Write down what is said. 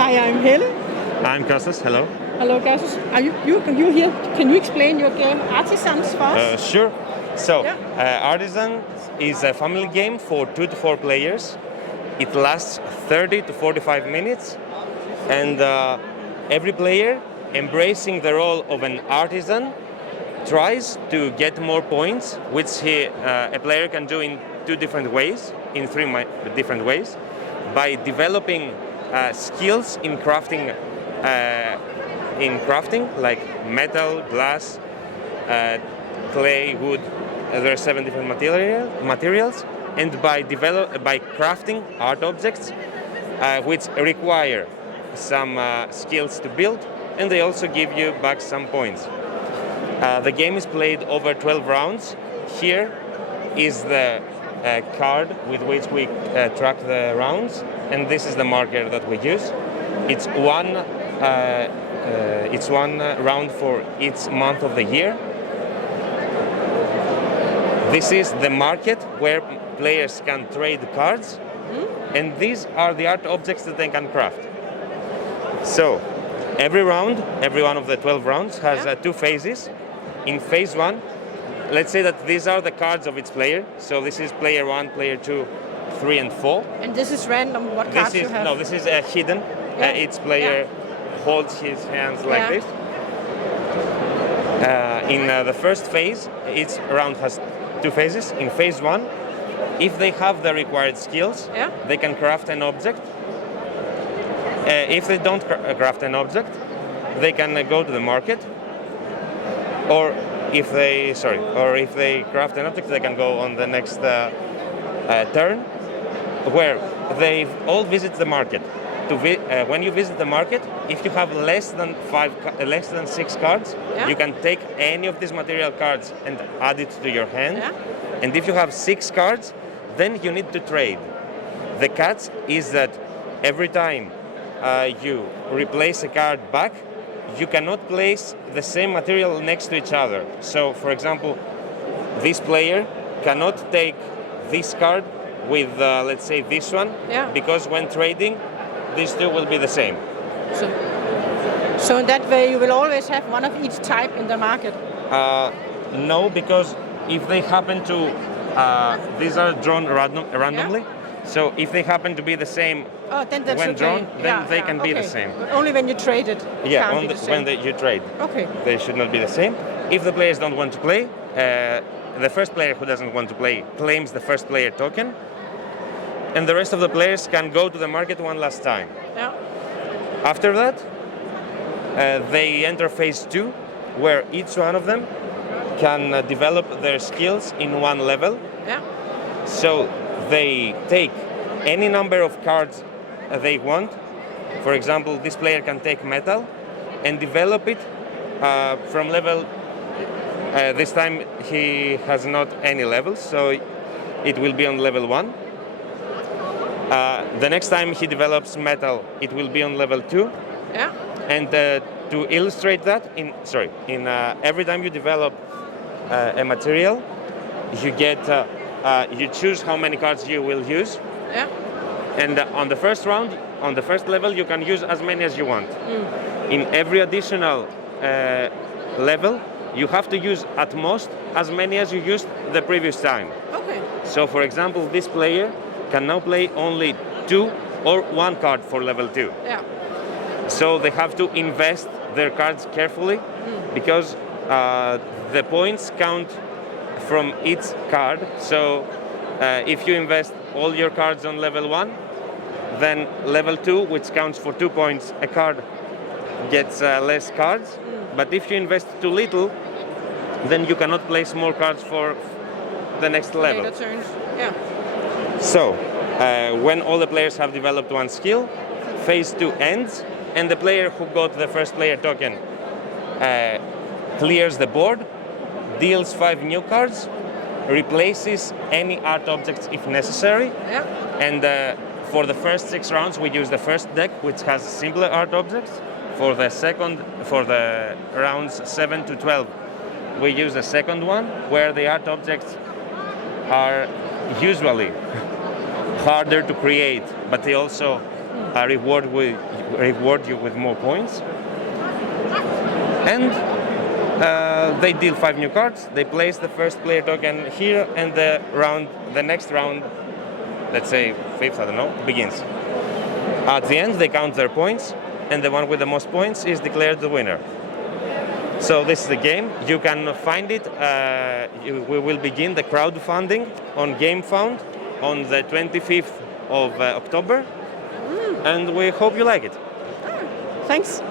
Hi, I'm Helle. I'm Kostas, hello. Hello, Kostas. Are you here? Can you explain your game Artisans for us? Sure. So, Artisans is a family game for 2 to 4 players. It lasts 30 to 45 minutes, and every player, embracing the role of an artisan, tries to get more points, which a player can do in 2 different ways, in 3 different ways, by developing skills in crafting, like metal, glass, clay, wood. There are 7 different materials, and by crafting art objects, which require some skills to build, and they also give you back some points. The game is played over 12 rounds. Here is the card with which we track the rounds, and this is the marker that we use. It's one round for each month of the year. This is the market where players can trade cards, and these are the art objects that they can craft. So every one of the 12 rounds has 2 phases. In phase 1, let's say that these are the cards of each player. So this is player 1, player 2, 3, and 4. And this is random. What cards you have? No, this is hidden. Each player holds his hands like this. In the first phase, each round has 2 phases. In phase 1, if they have the required skills, they can craft an object. If they don't craft an object, they can go to the market. Or if they craft an object, they can go on the next turn, where they all visit the market. When you visit the market, if you have less than 6 cards, you can take any of these material cards and add it to your hand. And if you have 6 cards, then you need to trade. The catch is that every time you replace a card back, you cannot place the same material next to each other. So, for example, this player cannot take this card with, let's say, this one, because when trading, these 2 will be the same. So in that way, you will always have one of each type in the market? No, because if they happen to, these are drawn randomly. So if they happen to be the same when drawn, then they can be the same. But only when you trade it. When you trade. Okay. They should not be the same. If the players don't want to play, the first player who doesn't want to play claims the first player token, and the rest of the players can go to the market one last time. After that, they enter phase 2, where each one of them can develop their skills in 1 level. So they take any number of cards they want. For example, this player can take metal and develop it from level. This time he has not any levels, so it will be on level 1. The next time he develops metal, it will be on level 2. And to illustrate that, every time you develop a material, you get you choose how many cards you will use. And on the first round, on the first level, you can use as many as you want. In every additional level, you have to use at most as many as you used the previous time. So, for example, this player can now play only 2 or 1 card for level 2. So they have to invest their cards carefully, because the points count from each card. So if you invest all your cards on level 1, then level 2, which counts for 2 points a card, gets less cards. But if you invest too little, then you cannot place more cards for the next level. So when all the players have developed 1 skill, phase 2 ends, and the player who got the first player token clears the board, deals 5 new cards, replaces any art objects if necessary, and for the first 6 rounds we use the first deck, which has simpler art objects. For the rounds 7 to 12, we use the second one, where the art objects are usually harder to create, but they also reward reward you with more points. And they deal 5 new cards. They place the first player token here, and the next round, let's say 5th, I don't know, begins. At the end, they count their points, and the one with the most points is declared the winner. So this is the game. You can find it. We will begin the crowdfunding on GameFound on the 25th of October, and we hope you like it. Thanks.